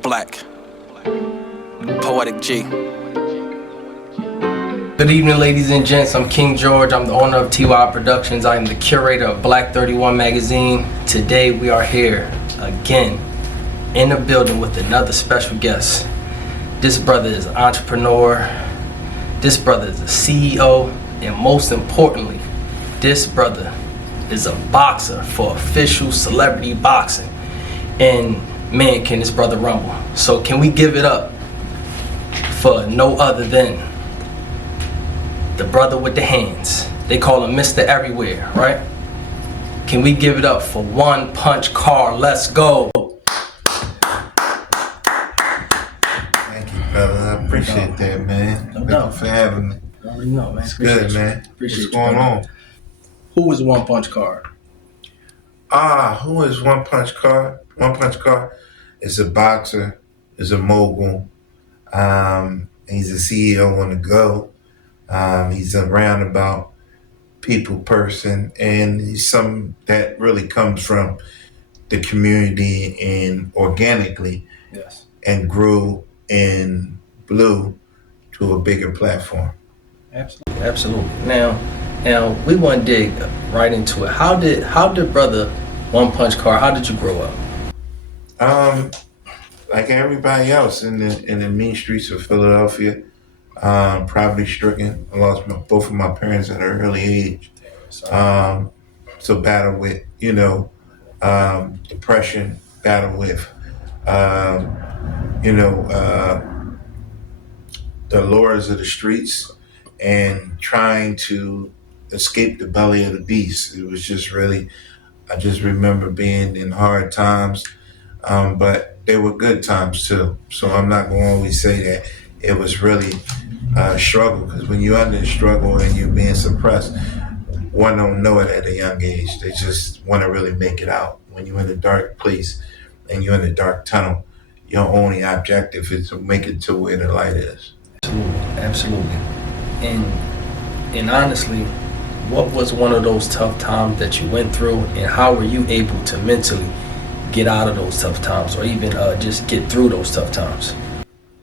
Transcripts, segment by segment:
Black, Poetic G. Good evening, ladies and gents. I'm King George. I'm the owner of T.Y.I Productions. I am the curator of Black 31 magazine. Today we are here again in the building with another special guest. This brother is an entrepreneur. This brother is a CEO. And most importantly, this brother is a boxer for official celebrity boxing. And man, can this brother rumble. So can we give it up for no other than the brother with the hands. They call him Mr. Everywhere, right? Can we give it up for One Punch Carr? Let's go. Thank you, brother. I appreciate that, man. Thank you for having me. I already know, man. It's good, man. What's going on? Who is One Punch Carr? Who is One Punch Carr? One Punch Carr is a boxer, is a mogul. He's a CEO on the go. He's a roundabout people person, and he's something that really comes from the community and organically, Yes. and grew and blew to a bigger platform. Absolutely, absolutely. Now we want to dig right into it. How did brother One Punch Carr? How did you grow up? Like everybody else in the mean streets of Philadelphia. Poverty stricken. I lost both of my parents at an early age. So battle with, depression, battle with, the lures of the streets and trying to escape the belly of the beast. It was just really, I just remember being in hard times, but they were good times too. So I'm not going to always say that it was really struggle, because when you're under struggle and you're being suppressed, one don't know it at a young age. They just want to really make it out. When you're in a dark place and you're in a dark tunnel, your only objective is to make it to where the light is. Absolutely. And honestly, what was one of those tough times that you went through, and how were you able to mentally get out of those tough times, or even just get through those tough times?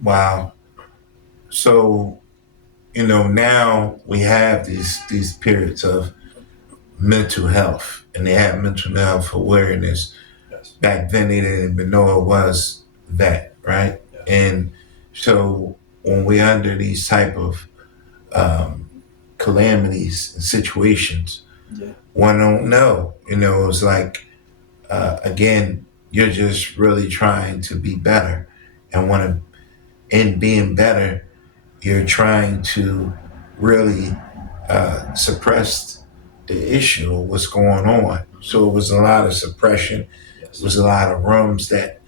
Wow. So, now we have these periods of mental health, and they have mental health awareness. Yes. Back then, they didn't even know it was that, right? Yes. And so, when we're under these type of calamities and situations, Yeah. one don't know. It's like, again, you're just really trying to be better, and in being better, you're trying to really suppress the issue of what's going on. So it was a lot of suppression. Yes. It was a lot of rooms that,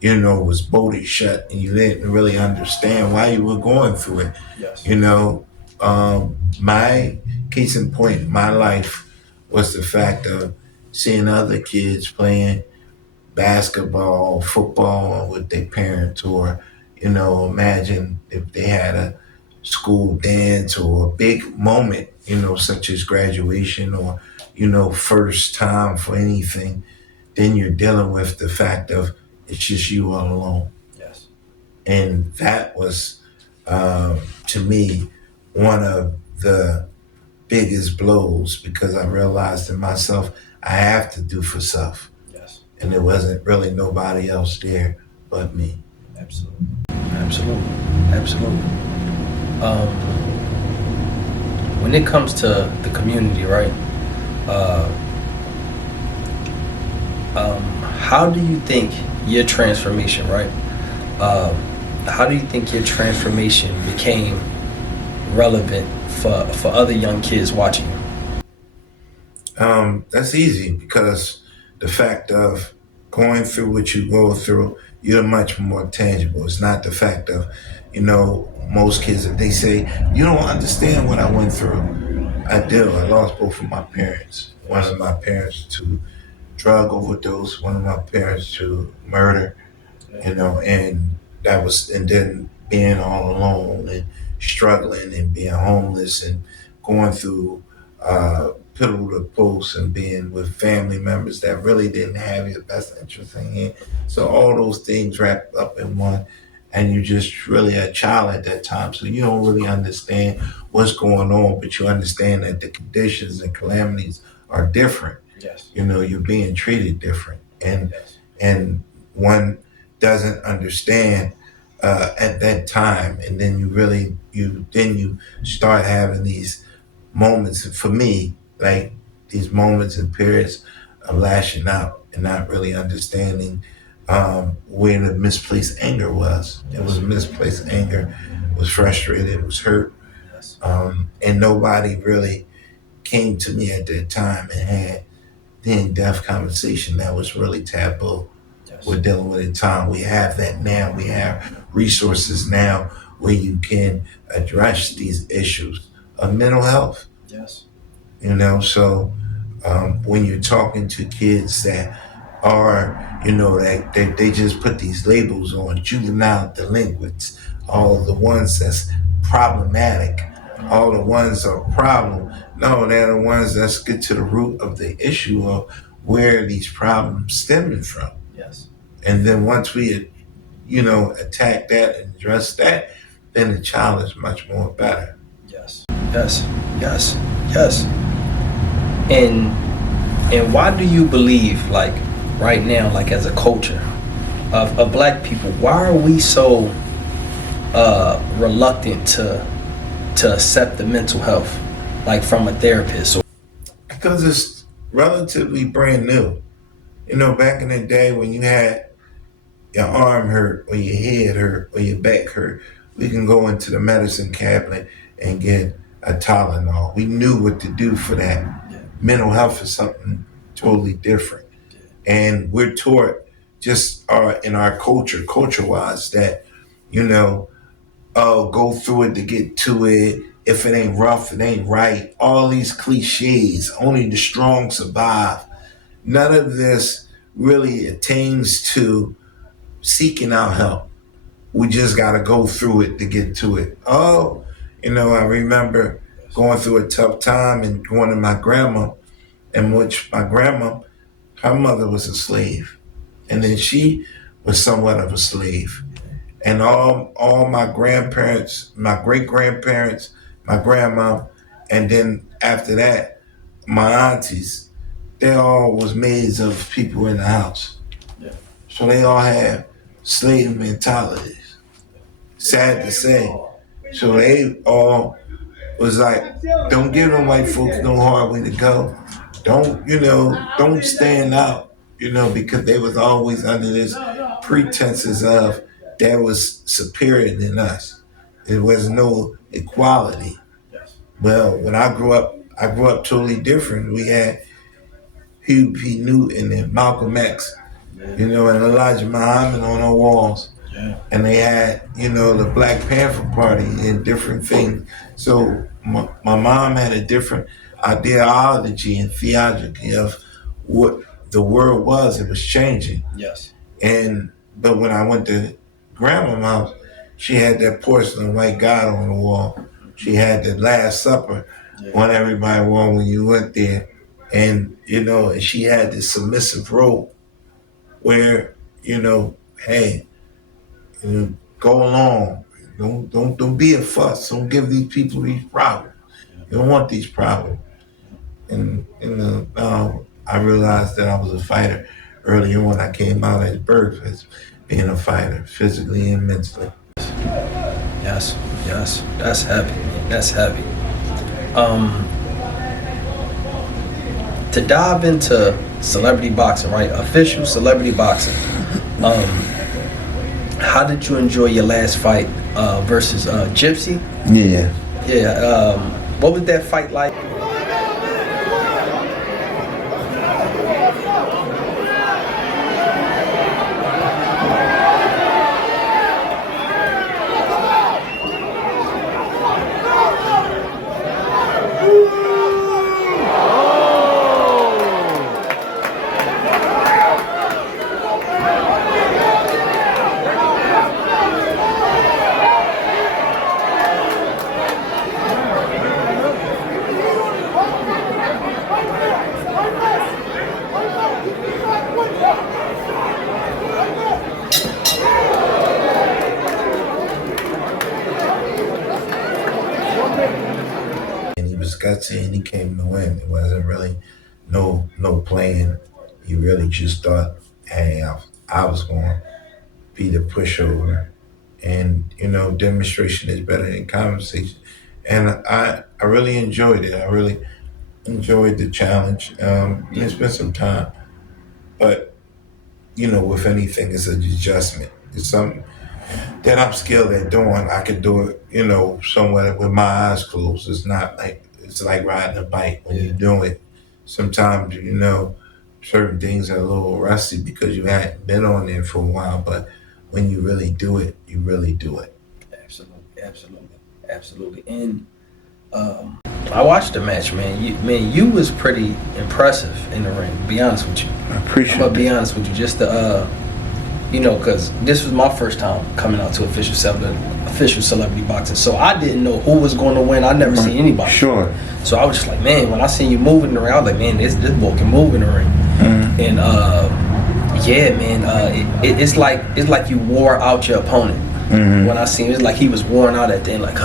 was bolted shut, and you didn't really understand why you were going through it. Yes. My case in point in my life was the fact of seeing other kids playing basketball, football with their parents, or, imagine if they had a school dance or a big moment, such as graduation or, first time for anything, then you're dealing with the fact of it's just you all alone. Yes. And that was, to me, one of the biggest blows, because I realized in myself, I have to do for self. Yes. And there wasn't really nobody else there but me. Absolutely. Absolutely. When it comes to the community, right? How do you think your transformation, right? How do you think your transformation became relevant for other young kids watching you? That's easy, because the fact of going through what you go through, you're much more tangible. It's not the fact of, most kids, if they say, you don't understand what I went through. I do. I lost both of my parents. One of my parents to drug overdose, one of my parents to murder, and that was, and then being all alone and struggling and being homeless and going through pillow to post and being with family members that really didn't have your best interest in hand. So all those things wrapped up in one, and you're just really a child at that time. So you don't really understand what's going on, but you understand that the conditions and calamities are different. Yes. You know, you're being treated different, and Yes. and one doesn't understand at that time, and then you start having these moments for me, like these moments and periods of lashing out and not really understanding where the misplaced anger was. It was misplaced anger, was frustrated, was hurt, Yes. and nobody really came to me at that time and had the in-depth conversation that was really taboo. Yes. We're dealing with it time. We have that now. We have resources now where you can address these issues of mental health. Yes. You know, so when you're talking to kids that are, you know, that they just put these labels on juvenile delinquents, all the ones that's problematic, all the ones are problem. No, they're the ones that's get to the root of the issue of where these problems stemming from. Yes. And then once we, you know, attack that and address that, then the child is much more better. Yes. Yes. Yes. Yes. And why do you believe, like right now, like as a culture of black people, why are we so reluctant to accept the mental health, like from a therapist? Because it's relatively brand new. You know, back in the day when you had your arm hurt or your head hurt or your back hurt, we can go into the medicine cabinet and get a Tylenol. We knew what to do for that. Yeah. Mental health is something totally different. And we're taught just in our culture-wise, that, you know, oh, go through it to get to it. If it ain't rough, it ain't right. All these cliches, only the strong survive. None of this really attains to seeking out help. We just got to go through it to get to it. Oh, you know, I remember going through a tough time and going to my grandma, in which my grandma, her mother was a slave. And then she was somewhat of a slave. And all my grandparents, my great grandparents, my grandma, and then after that, my aunties, they all was maids of people in the house. Yeah. So they all had slave mentalities. Sad to say. So they all was like, don't give them white folks no hard way to go. Don't, you know, don't stand out, you know, because they was always under this pretenses of that was superior than us. There was no equality. Well, when I grew up totally different. We had Hugh P. Newton and Malcolm X, you know, and Elijah Muhammad on our walls. Yeah. And they had, you know, the Black Panther Party and different things. So my mom had a different ideology and theology of what the world was. It was changing. Yes. But when I went to grandma's house, she had that porcelain white God on the wall. She had the Last Supper on everybody's wall when you went there. And, you know, and she had this submissive role where, you know, hey, you know, go along. Don't be a fuss. Don't give these people these problems. You don't want these problems. And now I realized that I was a fighter early on. I came out at birth as being a fighter, physically and mentally. Yes. Yes. That's heavy. That's heavy. To dive into celebrity boxing, right? Official celebrity boxing. How did you enjoy your last fight versus Gypsy? Yeah. Yeah. What was that fight like? gutsy, and he came to win. It wasn't really no playing. He really just thought, hey, I was going to be the pushover, and demonstration is better than conversation. And I really enjoyed it. I really enjoyed the challenge. And it's been some time, but with anything, it's an adjustment. It's something that I'm skilled at doing. I could do it, somewhere with my eyes closed. It's like riding a bike when you do it. Sometimes, certain things are a little rusty because you hadn't been on there for a while, but when you really do it, you really do it. Absolutely, absolutely, absolutely. And I watched the match, man. You was pretty impressive in the ring. To be honest with you, I appreciate I'm gonna be that. honest with you. Just the because this was my first time coming out to official celebrity boxing, so I didn't know who was going to win. I never seen anybody. Sure. So I was just like, man, when I seen you moving in the ring, I was like, man, this boy can move in the ring. Mm-hmm. And yeah, man, it's like you wore out your opponent. Mm-hmm. When I seen it, it's like he was worn out at the end, like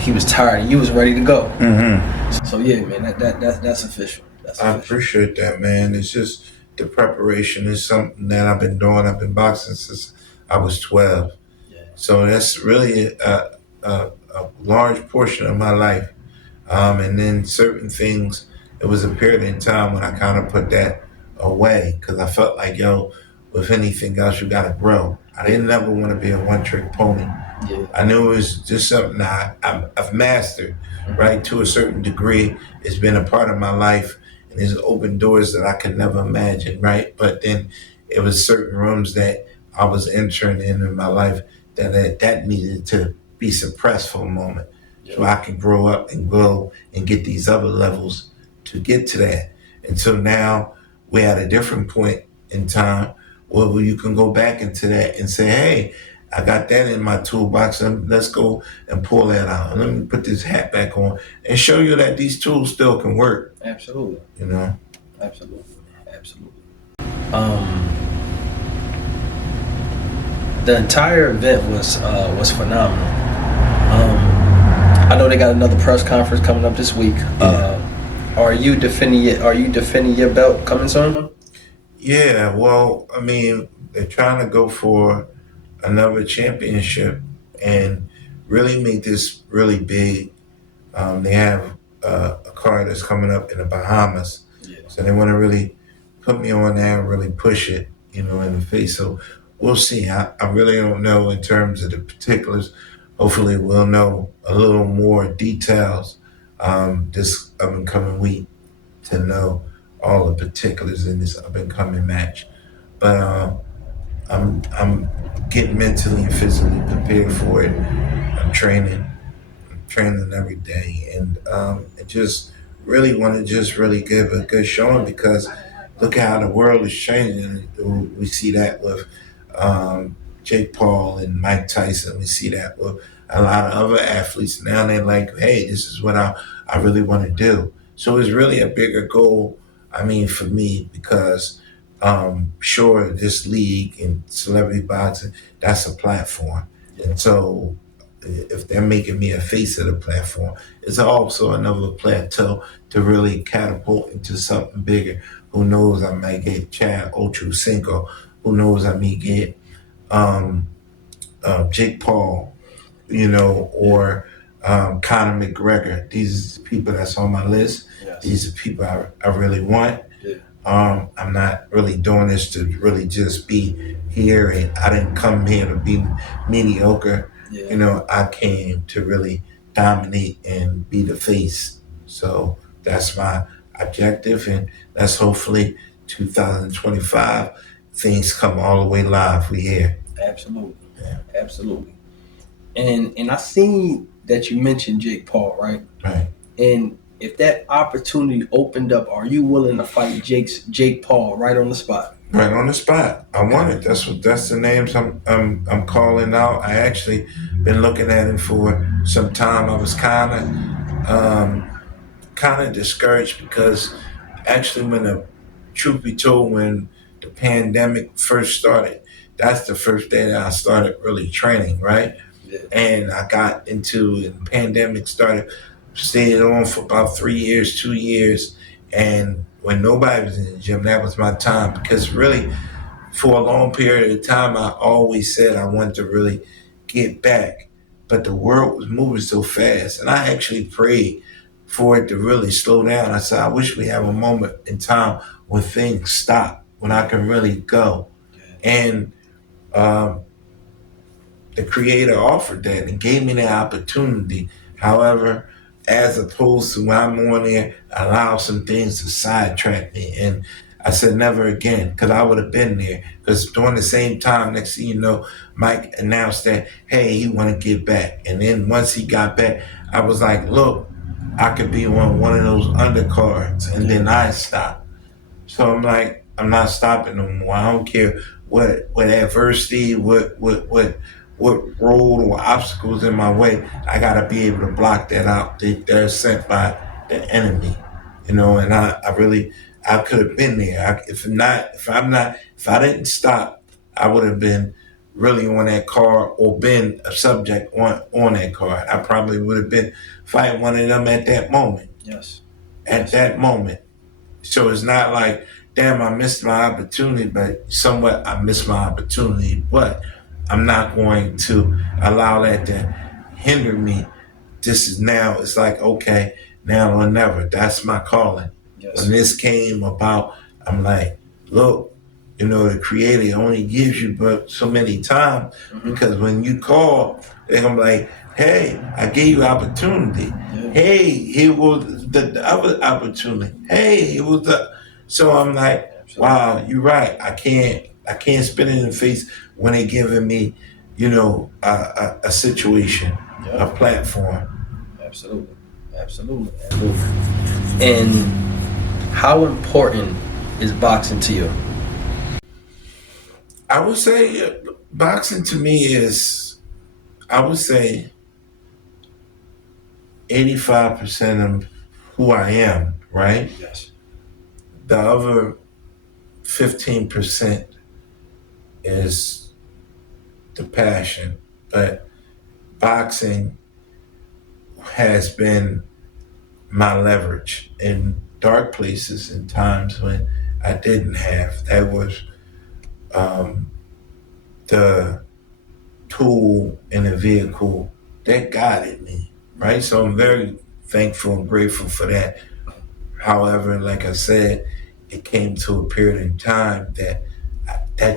he was tired and you was ready to go. Mm-hmm. So yeah, man, that's official. That's I official. appreciate that, man. It's just the preparation is something that I've been doing. I've been boxing since I was 12. Yeah. So that's really a large portion of my life. And then certain things, it was a period in time when I kind of put that away because I felt like, with anything else, you got to grow. I didn't ever want to be a one-trick pony. Yeah. I knew it was just something I've mastered, right, to a certain degree. It's been a part of my life, and it's opened doors that I could never imagine, right? But then it was certain rooms that I was entering in my life that needed to be suppressed for a moment, so I can grow up and grow and get these other levels to get to that. And so now we're at a different point in time where you can go back into that and say, hey, I got that in my toolbox, and let's go and pull that out. And let me put this hat back on and show you that these tools still can work. Absolutely. Absolutely. Absolutely. The entire event was phenomenal. I know they got another press conference coming up this week. Are you defending your belt coming soon? Yeah, well, I mean, they're trying to go for another championship and really make this really big. They have a card that's coming up in the Bahamas, Yeah. so they want to really put me on there and really push it, in the face. So we'll see. I really don't know in terms of the particulars. Hopefully, we'll know a little more details this up and coming week to know all the particulars in this up and coming match. But I'm getting mentally and physically prepared for it. I'm training every day, and I just really want to just really give a good showing because look at how the world is changing. We see that with Jake Paul and Mike Tyson. We see that with a lot of other athletes. Now they're like, hey, this is what I really want to do. So it's really a bigger goal, I mean, for me, because sure, this league and celebrity boxing, that's a platform. And so if they're making me a face of the platform, it's also another plateau to really catapult into something bigger. Who knows, I might get Chad Ochocinco. Who knows, I may get um, Jake Paul, or Conor McGregor. These are people that's on my list. Yes. These are people I really want. Yeah. I'm not really doing this to really just be here, and I didn't come here to be mediocre. Yeah. I came to really dominate and be the face. So that's my objective, and that's hopefully 2025. Things come all the way live. We here. Absolutely. Yeah. Absolutely. And I seen that you mentioned Jake Paul, right? Right. And if that opportunity opened up, are you willing to fight Jake Paul right on the spot? Right on the spot. I want it. That's the names I'm calling out. I actually been looking at him for some time. I was kind of discouraged because actually when the truth be told, when the pandemic first started, that's the first day that I started really training, right? Yeah. And I got into, and the pandemic started, stayed on for about 3 years, 2 years. And when nobody was in the gym, that was my time because really, for a long period of time, I always said I wanted to really get back. But the world was moving so fast. And I actually prayed for it to really slow down. I said, I wish we have a moment in time when things stop, when I can really go. And um, the creator offered that and gave me the opportunity. However, as opposed to when I'm on there, allow some things to sidetrack me. And I said never again, because I would have been there. Because during the same time, next thing you know, Mike announced that, hey, he want to get back. And then once he got back, I was like, look, I could be on one of those undercards. And then I stopped. So I'm like, I'm not stopping no more. I don't care what adversity, what road or obstacles in my way. I gotta be able to block that out. They're sent by the enemy, And I really, I could have been there. If I didn't stop, I would have been really on that card or been a subject on that card. I probably would have been fighting one of them at that moment. Yes. At that moment. So it's not like, damn, I missed my opportunity, but somewhat I missed my opportunity. But I'm not going to allow that to hinder me. This is now, it's like, okay, now or never. That's my calling. Yes. When this came about, I'm like, look, the creator only gives you but so many times because when you call, they're gonna be like, hey, I gave you opportunity. Yeah. Hey, here was the other opportunity. Hey, it was the so I'm like, wow, you're right. I can't spit it in the face when they're giving me, a situation, a platform. Absolutely. Absolutely. Absolutely. And how important is boxing to you? I would say boxing to me is, I would say, 85% of who I am, right? Yes. The other 15% is the passion. But boxing has been my leverage in dark places and times when I didn't have. That was um, the tool and the vehicle that guided me, right? So I'm very thankful and grateful for that. However, like I said, it came to a period in time that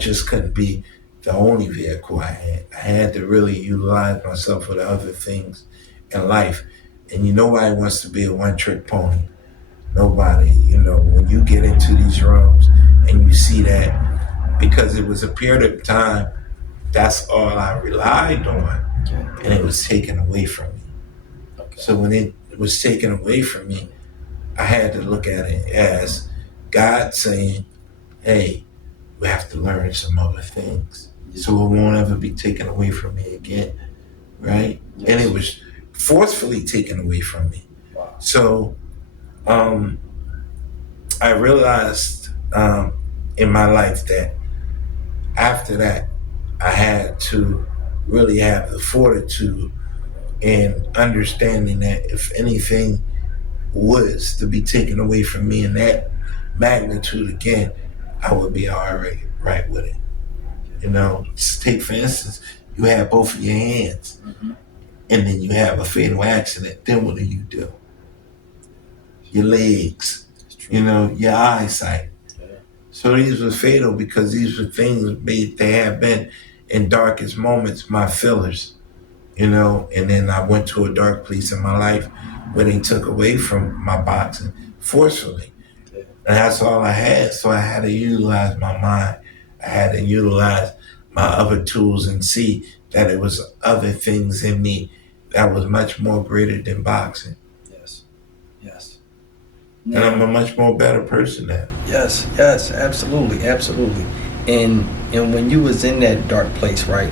just couldn't be the only vehicle I had. I had to really utilize myself for the other things in life. And nobody wants to be a one-trick pony. Nobody. When you get into these rooms and you see that, because it was a period of time, that's all I relied on, and it was taken away from me. So when it was taken away from me, I had to look at it as God saying, hey, we have to learn some other things so it won't ever be taken away from me again, right? Yes. And it was forcefully taken away from me. Wow. So I realized in my life that after that, I had to really have the fortitude and understanding that if anything was to be taken away from me in that magnitude again, I would be already right with it. Just take for instance, you have both of your hands, and then you have a fatal accident. Then what do? Your legs, your eyesight. So these were fatal because these were things they have been in darkest moments, my fillers. And then I went to a dark place in my life where they took away from my boxing forcefully. And that's all I had. So I had to utilize my mind. I had to utilize my other tools and see that it was other things in me that was much more greater than boxing. Yes. Yes. And I'm a much more better person now. Yes, absolutely. And when you was in that dark place, right?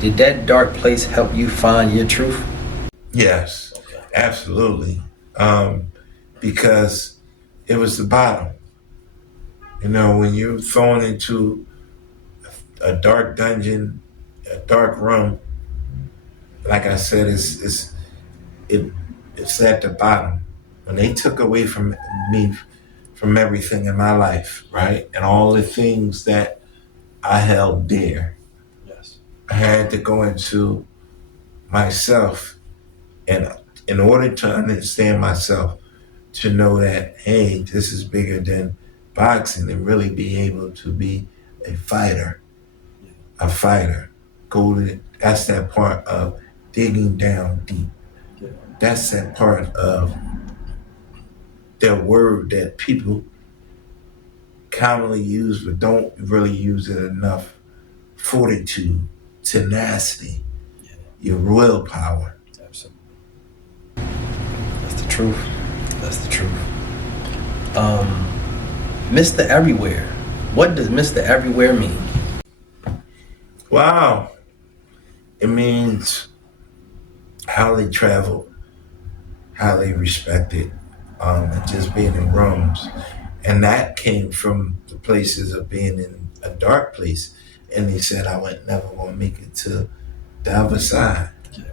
Did that dark place help you find your truth? Yes, absolutely. Because it was the bottom. When you're thrown into a dark dungeon, a dark room, like I said, it's it's at the bottom. When they took away from me, from everything in my life, right? And all the things that I held dear, Yes. I had to go into myself. And in order to understand myself, to know that, hey, this is bigger than boxing and really be able to be a fighter, a fighter. That's that part of digging down deep. Yeah. That's that part of that word that people commonly use but don't really use it enough. Fortitude, tenacity, Yeah. your willpower. Absolutely. That's the truth. That's the truth. Um, Mr. Everywhere. What does Mr. Everywhere mean? Wow. It means how they travel, how they respect it, and just being in rooms. And that came from the places of being in a dark place. And they said I went never gonna make it to the other side. Yeah.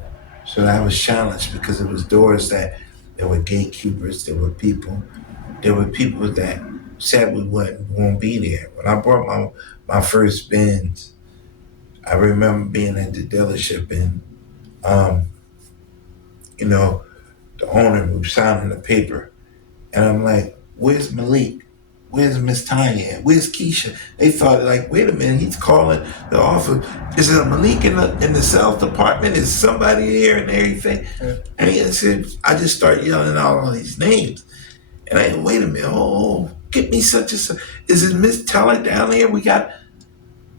So that was challenged because it was doors that there were gatekeepers, there were people that said we won't be there. When I brought my first Benz, I remember being at the dealership and um, you know, the owner was signing the paper. And I'm like, where's Malik? Where's Miss Tanya at? Where's Keisha? They thought like, wait a minute, he's calling the office. Is it Malik in the sales department? Is somebody there and everything? And he said, I just start yelling out all these names. And I wait a minute, get me such and such. Is it Miss Teller down there? We got,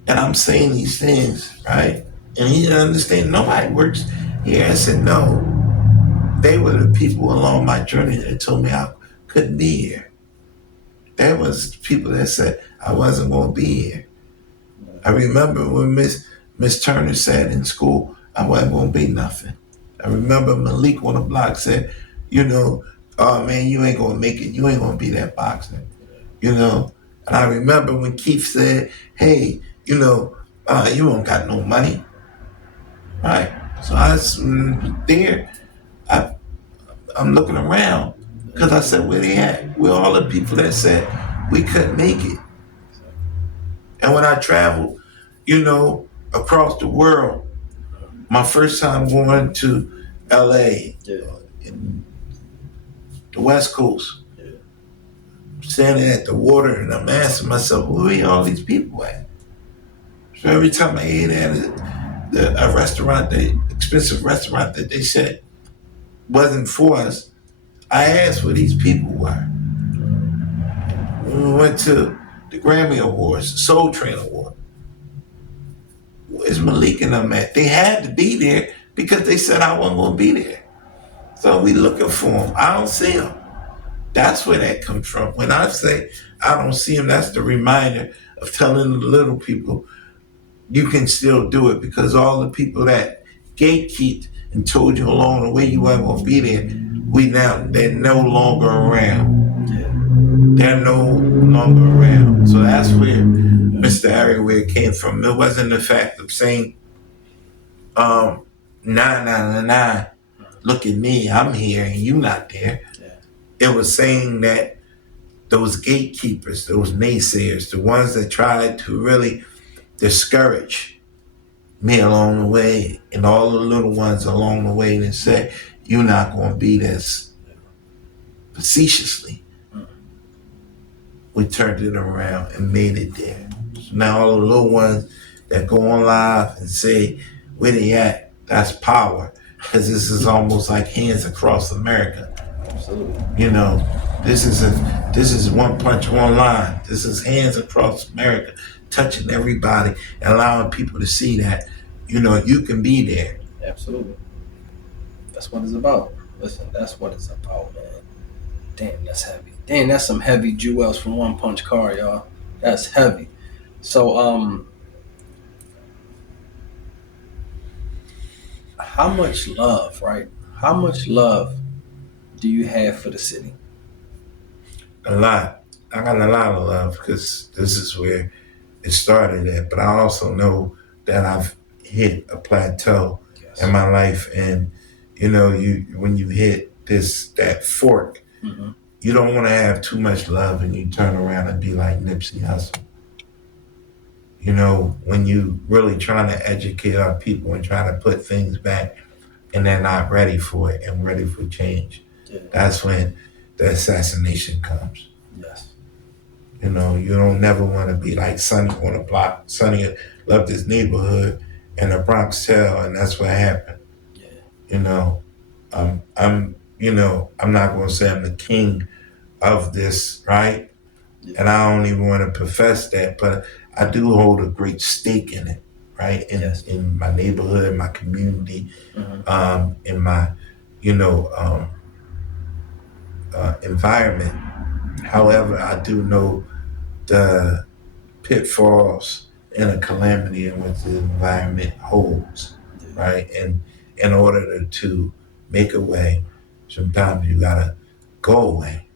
and I'm saying these things, right? And he didn't understand. Nobody works here. I said, no, they were the people along my journey that told me I couldn't be here. There was people that said I wasn't going to be here. I remember when Miss Turner said in school I wasn't going to be nothing. I remember Malik on the block said, oh man, you ain't going to make it. You ain't going to be that boxer. And I remember when Keith said, hey, you don't got no money. Right? So I was there. I'm looking around because I said, where they at? Where all the people that said we couldn't make it? And when I traveled, across the world, my first time going to L.A., in the West Coast, standing at the water, and I'm asking myself, where are all these people at? So every time I ate at a restaurant, the expensive restaurant that they said wasn't for us, I asked where these people were. When we went to the Grammy Awards, the Soul Train Award, where's Malik and them at? They had to be there because they said I wasn't going to be there. So we looking for them. I don't see them. That's where that comes from. When I say I don't see them, that's the reminder of telling the little people you can still do it, because all the people that gatekeeped and told you along the way you weren't going to be there, they're no longer around. They're no longer around. So that's where Mr. Everywhere came from. It wasn't the fact of saying, nah, look at me, I'm here and you not there. It was saying that those gatekeepers, those naysayers, the ones that tried to really discourage me along the way, and all the little ones along the way that said, you're not going to be this, facetiously, we turned it around and made it there. So now all the little ones that go on live and say, where they at? That's power. Because this is almost like Hands Across America. Absolutely. This is one punch, one line. This is Hands Across America, touching everybody and allowing people to see that, you can be there. Absolutely. That's what it's about. Listen, that's what it's about, man. Damn, that's heavy. Damn, that's some heavy jewels from One Punch Carr, y'all. That's heavy. So, how much love, right? How much love do you have for the city? A lot. I got a lot of love because this is where it started at. But I also know that I've hit a plateau in my life, and when you hit that fork. Mm-hmm. You don't want to have too much love and you turn around and be like Nipsey Hussle. You know, when you really trying to educate our people and trying to put things back and they're not ready for it and ready for change. Yeah. That's when the assassination comes. Yes. You know, you don't never want to be like Sonny on the block. Sonny loved his neighborhood and the Bronx tell, and that's what happened. Yeah. You know, I'm not going to say I'm the king of this, right? Yeah. And I don't even want to profess that, but I do hold a great stake in it, right? Yes. In my neighborhood, my community, Mm-hmm. in my, you know, environment. However, I do know the pitfalls and a calamity in which the environment holds, Yeah. right? And in order to make a way, sometimes you gotta go away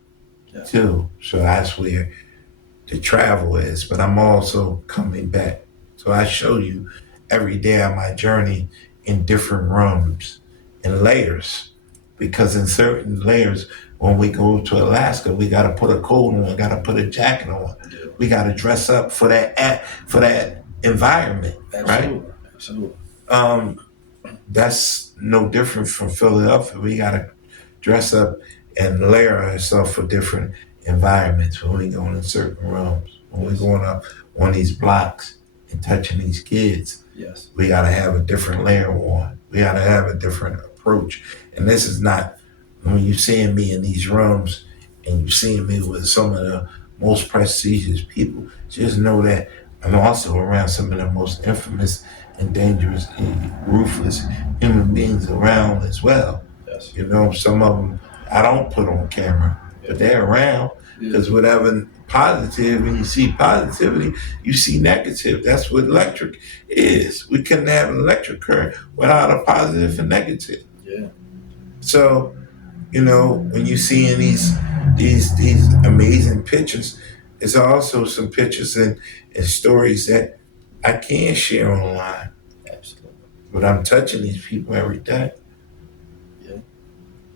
Yeah. too. So that's where the travel is. But I'm also coming back. So I show you every day on my journey in different rooms and layers. Because in certain layers, when we go to Alaska, we got to put a coat on, we got to put a jacket on, Yeah. we got to dress up for that environment, right? Absolutely. Absolutely. Um, that's no different from Philadelphia. We got to dress up and layer ourselves for different environments when we go in certain rooms. When we're Yes. going up on these blocks and touching these kids, Yes. we got to have a different layer on. We got to have a different approach. And this is not when you're seeing me in these rooms and you're seeing me with some of the most prestigious people. Just know that I'm also around some of the most infamous and dangerous and ruthless human beings around as well. Yes. You know, some of them I don't put on camera, but they're around Yeah. because whatever positive, and you see positivity, you see negative. That's what electric is. We couldn't have an electric current without a positive and negative. Yeah. So, you know, when you see in these amazing pictures, it's also some pictures and stories that I can share online. Absolutely. But I'm touching these people every day. Yeah.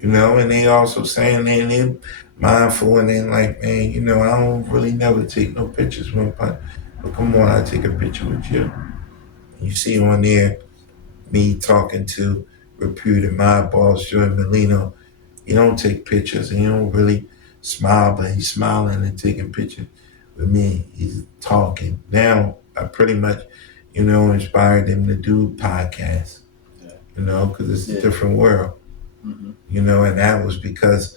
You know, and they also saying they mindful and they like, man, you know, I don't really never take no pictures with but come on, I take a picture with you. You see on there me talking to reputed mob boss Joey Molino. He don't take pictures and he don't really smile, but he's smiling and taking pictures with me. He's talking. Now I pretty much, you know, inspired him to do podcasts, Yeah. you know, because it's Yeah. a different world. Mm-hmm. You know, and that was because,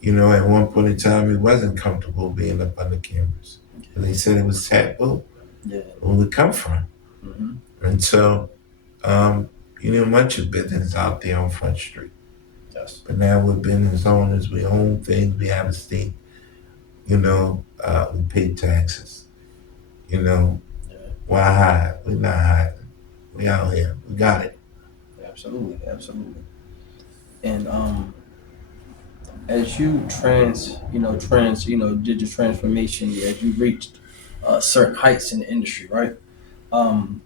you know, at one point in time, he wasn't comfortable being up on the cameras. And they said it was taboo. Yeah. Where we come from. Mm-hmm. And so, um, you know, much of business out there on Front Street. Yes. But now we're business owners, we own things, we have a state, you know, we pay taxes. You know, Yeah. why hide? We're not hiding. We out here. We got it. Absolutely. Absolutely. And as you did your transformation, as you reached certain heights in the industry, right? Um,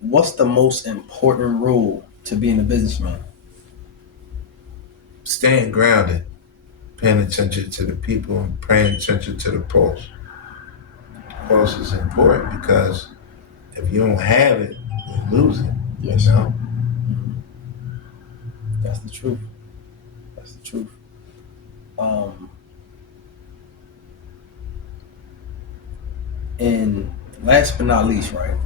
what's the most important rule to being a businessman? Staying grounded, paying attention to the people and paying attention to the pulse. Pulse is important because if you don't have it, you lose it. Yes. You know? Mhm. That's the truth. That's the truth. Um, and last but not least, right?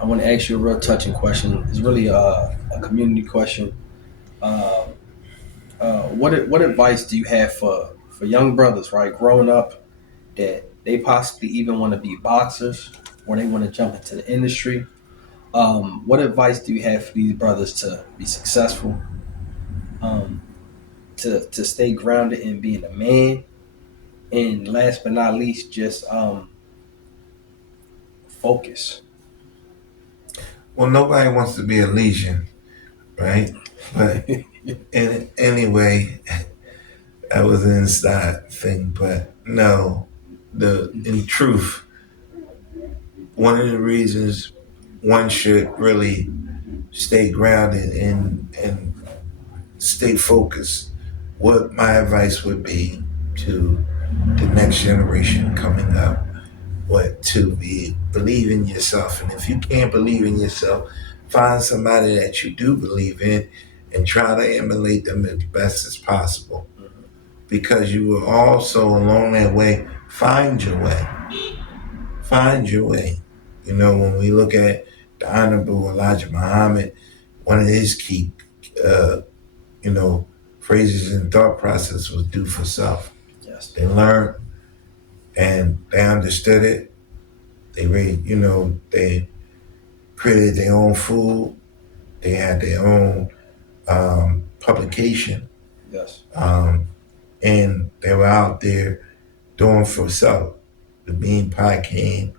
I want to ask you a real touching question. It's really a community question. Uh, what advice do you have for young brothers, right, growing up that they possibly even want to be boxers or they want to jump into the industry? What advice do you have for these brothers to be successful, um, to stay grounded in being a man, and last but not least, just focus? Well, nobody wants to be a legion, right? But anyway, that was an inside thing. But no, in truth, one of the reasons one should really stay grounded and stay focused. What my advice would be to the next generation coming up, what to be believe in yourself. And if you can't believe in yourself, find somebody that you do believe in and try to emulate them as best as possible. Because you will also along that way find your way. Find your way. You know, when we look at the Honorable Elijah Muhammad, one of his key uh, you know, phrases and thought process was do for self. Yes. They learned and they understood it. They really, they created their own food. They had their own publication, Yes. and they were out there doing for self. The bean pie came,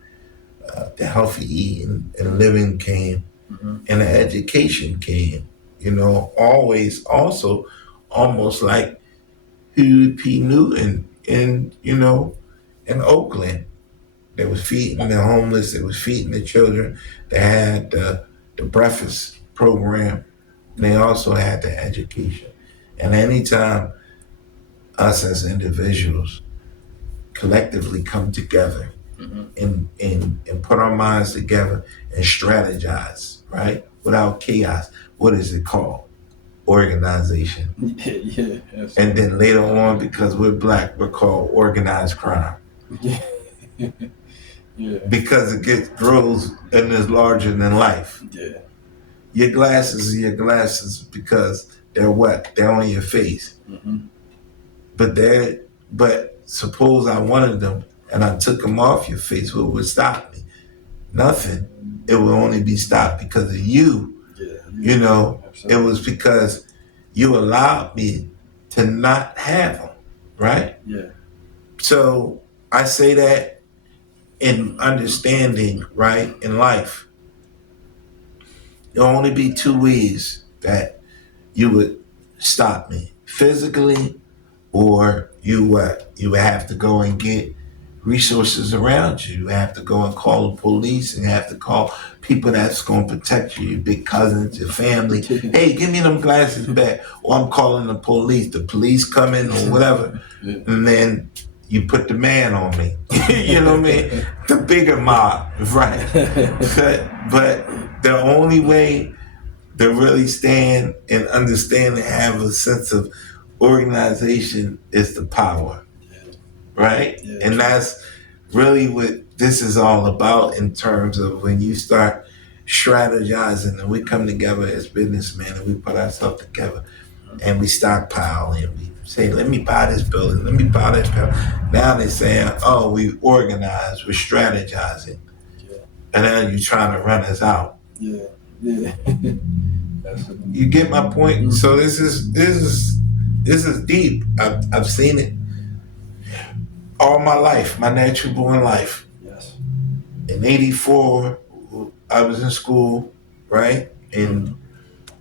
the healthy eating and living came, and the education came. You know, always also almost like Huey P. Newton in Oakland. They was feeding the homeless. They was feeding the children. They had the breakfast program. And they also had the education. And anytime us as individuals collectively come together and put our minds together and strategize, right? Without chaos, what is it called? Organization. Yeah. And then later on, because we're black, we're called organized crime. Yeah. Yeah. Because it grows and is larger than life. Yeah. Your glasses are your glasses because they're what? They're on your face. But suppose I wanted them and I took them off your face, what would stop me? Nothing. It would only be stopped because of you. Yeah. You know, Absolutely. it was because you allowed me to not have them, right? Yeah. So I say that in understanding, right, in life, there'll only be two ways that you would stop me: physically, or you would have to go and get resources around you. You have to go and call the police and have to call people that's going to protect you, your big cousins, your family. Hey, give me them glasses back. Or I'm calling the police. The police come in or whatever. And then you put the man on me. You know what I mean? The bigger mob, right? But the only way to really stand and understand and have a sense of organization is the power, right? Yeah, and that's really what this is all about in terms of when you start strategizing and we come together as businessmen and we put ourselves together and we stockpile and we say, let me buy this building, let me buy this building. Now they're saying, oh, we organize, we're strategizing. Yeah. And then you're trying to run us out. Yeah. Yeah. You get my point? So this is deep. I've seen it all my life, my natural born life. Yes. In '84, I was in school, right? And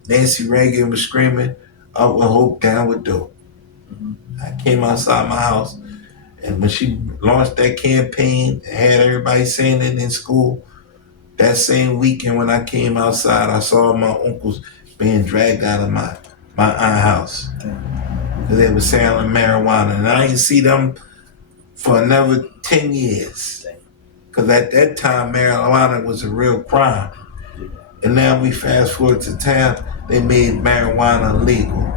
Nancy Reagan was screaming, "Up with hope, down with dope." I came outside my house, and when she launched that campaign, had everybody saying it in school. That same weekend when I came outside, I saw my uncles being dragged out of my aunt's house because they were selling marijuana, and I didn't see them for another 10 years. Because at that time, marijuana was a real crime. And now we fast forward to time, they made marijuana legal.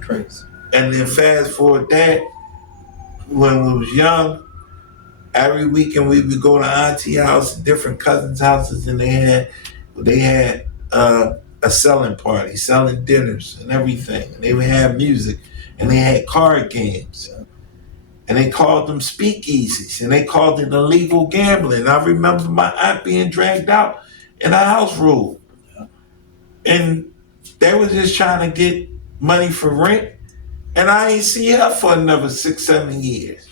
Crazy. And then fast forward that, when we was young, every weekend we would go to auntie house, different cousins' houses, and they had a selling party, selling dinners and everything. And they would have music, and they had card games. And they called them speakeasies, and they called it illegal gambling. I remember my aunt being dragged out in a house rule. And they was just trying to get money for rent. And I ain't see her for another 6-7 years.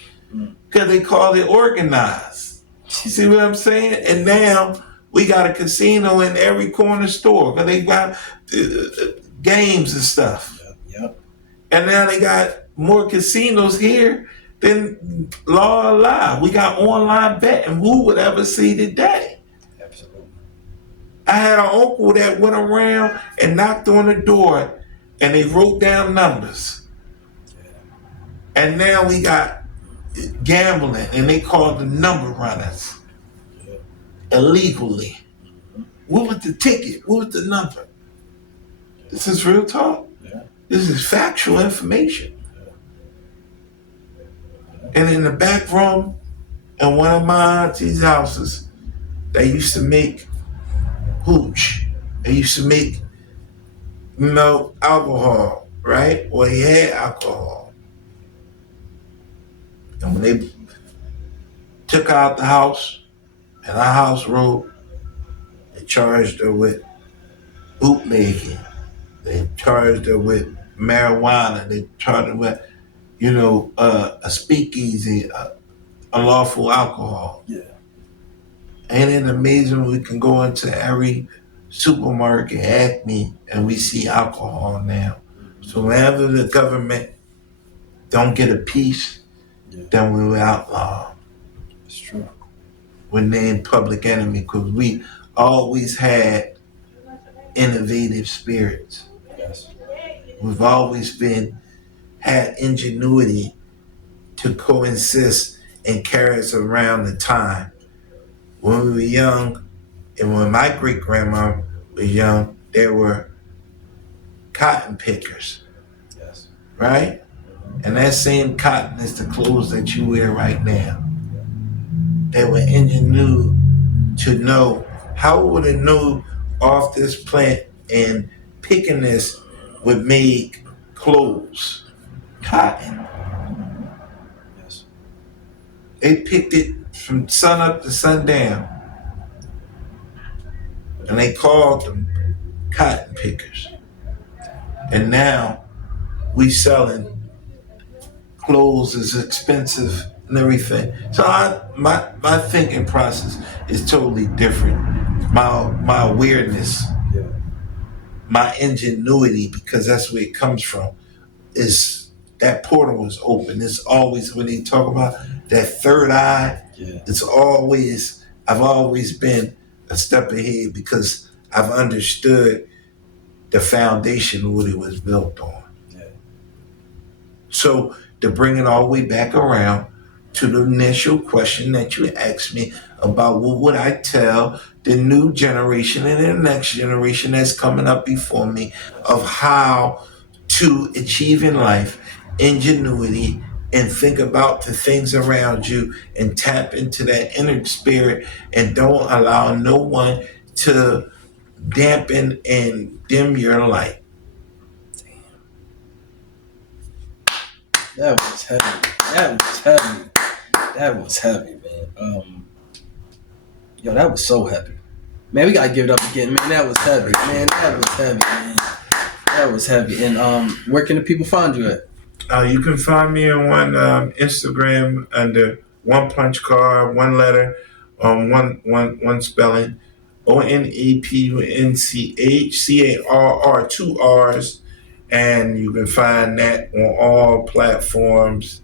Because they called it organized. You see what I'm saying? And now we got a casino in every corner store. Because they got games and stuff. Yep. And now they got more casinos here than law alive. We got online betting. Who would ever see today? Absolutely. I had an uncle that went around and knocked on the door and they wrote down numbers. And now we got gambling, and they call them number runners illegally. What was the ticket? What was the number? This is real talk. This is factual information. And in the back room in one of my auntie's houses, they used to make hooch. They used to make, alcohol, right? Or he had alcohol. And when they took out the house and our house road, they charged her with bootlegging. They charged her with marijuana. They charged her with, a speakeasy, unlawful alcohol. Yeah. Ain't it amazing we can go into every supermarket, Acme, and we see alcohol now. So whenever the government don't get a piece, then we will outlaw. It's true. We're named public enemy because we always had innovative spirits. Yes. We've always had ingenuity to coexist and carry us around the time. When we were young, and when my great grandma was young, there were cotton pickers. Yes. Right? And that same cotton is the clothes that you wear right now. They were ingenuity to know how would it know off this plant and picking this would make clothes. Cotton. Yes. They picked it from sun up to sundown. And they called them cotton pickers. And now we selling clothes is expensive and everything. So my thinking process is totally different. My awareness, my ingenuity, because that's where it comes from, is that portal is open. It's always, when they talk about that third eye, I've always been a step ahead because I've understood the foundation of what it was built on. Yeah. So to bring it all the way back around to the initial question that you asked me about what would I tell the new generation and the next generation that's coming up before me of how to achieve in life ingenuity and think about the things around you and tap into that inner spirit and don't allow no one to dampen and dim your light. That was heavy. That was heavy, man. That was so heavy. Man, we gotta give it up again, man. That was heavy, man. That was heavy. And where can the people find you at? You can find me on Instagram under One Punch Carr, one letter, one spelling, ONAPUNCHCARR, two R's, and you can find that on all platforms: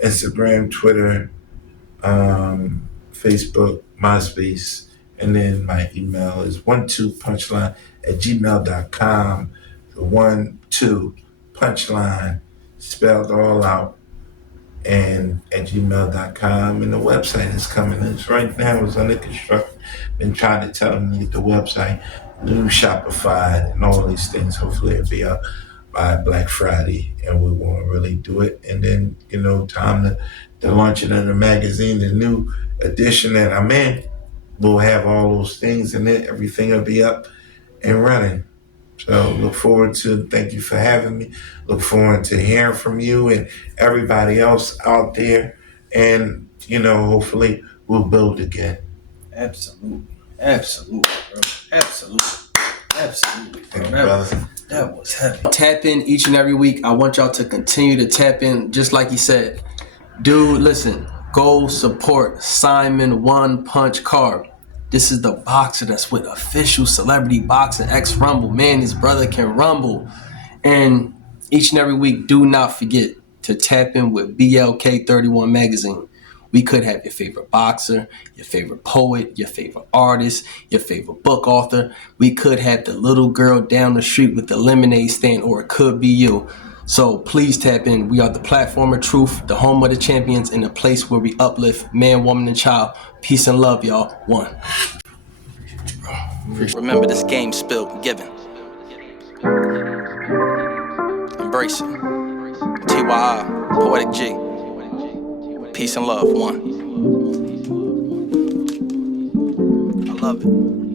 Instagram, Twitter, Facebook, MySpace, and then my email is 12punchline@gmail.com. The 12punchline spelled all out and at gmail.com, and the website is coming. It's right now, it's under construction. Been trying to tell them to get the website, new Shopify and all these things. Hopefully it'll be up by Black Friday and we won't really do it. And then, time to the launching of the magazine, the new edition that I'm in, we'll have all those things in it. Everything will be up and running. So look forward to, thank you for having me. Look forward to hearing from you and everybody else out there. And, hopefully we'll build again. Absolutely, bro. Absolutely, bro. Thank you, brother. That was heavy. Tap in each and every week. I want y'all to continue to tap in, just like he said. Dude, listen, go support Simon One Punch Carr. This is the boxer that's with official celebrity boxing, ex-Rumble. Man, his brother can rumble. And each and every week, do not forget to tap in with B.L.K. 31 magazine. We could have your favorite boxer, your favorite poet, your favorite artist, your favorite book author. We could have the little girl down the street with the lemonade stand, or it could be you. So please tap in. We are the platform of truth, the home of the champions, and the place where we uplift man, woman, and child. Peace and love, y'all. One. Remember, this game's built given. Embrace it. T.Y.I, Poetic G. Peace and love. One. I love it.